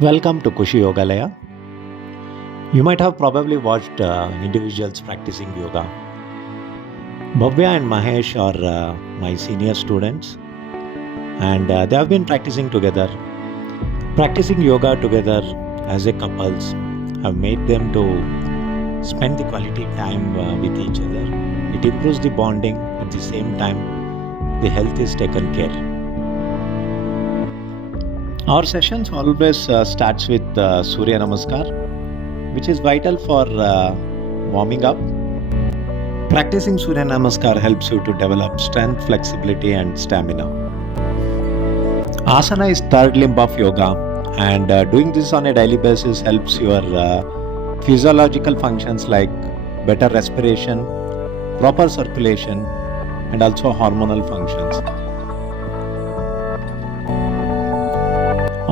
Welcome to Kushi Yogalaya. You might have probably watched individuals practicing yoga. Bhavya and Mahesh are my senior students, and they have been practicing together. Practicing yoga together as a couples have made them to spend the quality time with each other. It improves the bonding. At the same time, the health is taken care. Our sessions always starts with Surya Namaskar, which is vital for warming up. Practicing Surya Namaskar helps you to develop strength, flexibility, and stamina. Asana is third limb of yoga, and doing this on a daily basis helps your physiological functions like better respiration, proper circulation, and also hormonal functions.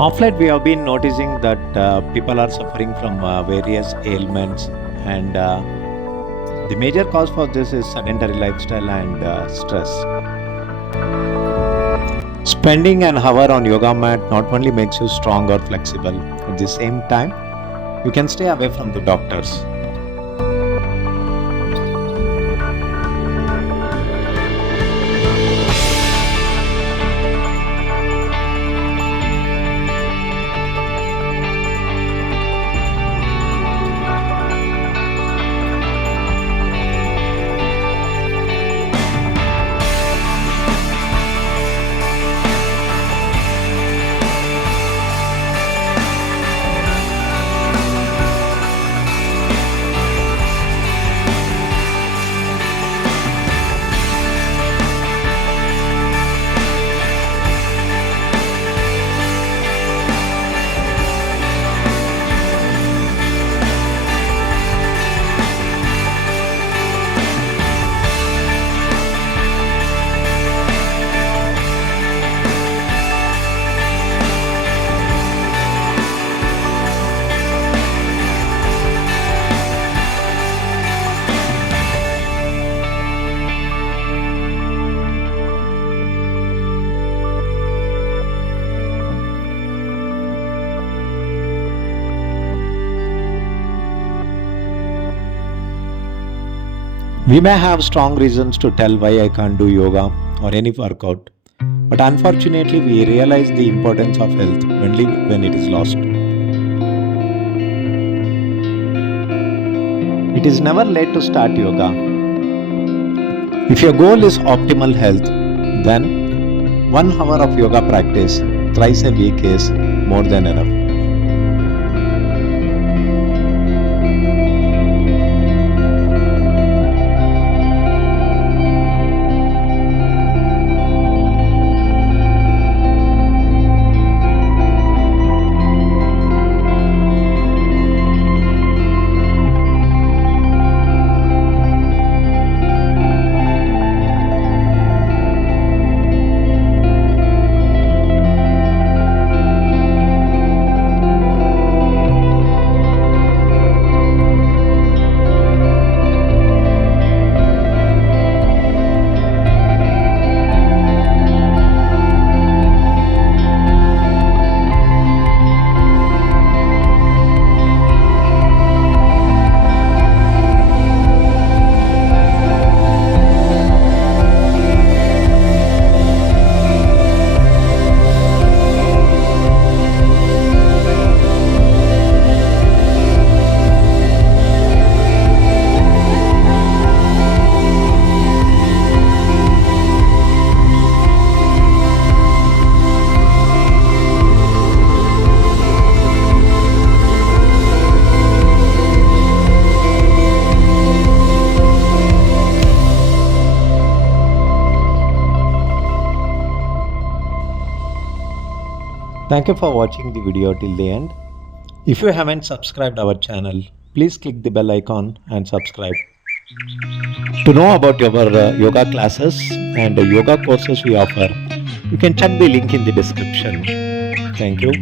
Of late, we have been noticing that people are suffering from various ailments, and the major cause for this is sedentary lifestyle and stress. Spending an hour on yoga mat not only makes you strong or flexible, at the same time, you can stay away from the doctors. We may have strong reasons to tell why I can't do yoga or any workout, but unfortunately, we realize the importance of health only when it is lost. It is never late to start yoga. If your goal is optimal health, then 1 hour of yoga practice thrice a week is more than enough. Thank you for watching the video till the end. If you haven't subscribed our channel, please click the bell icon and subscribe. To know about our yoga classes and yoga courses we offer, you can check the link in the description. Thank you.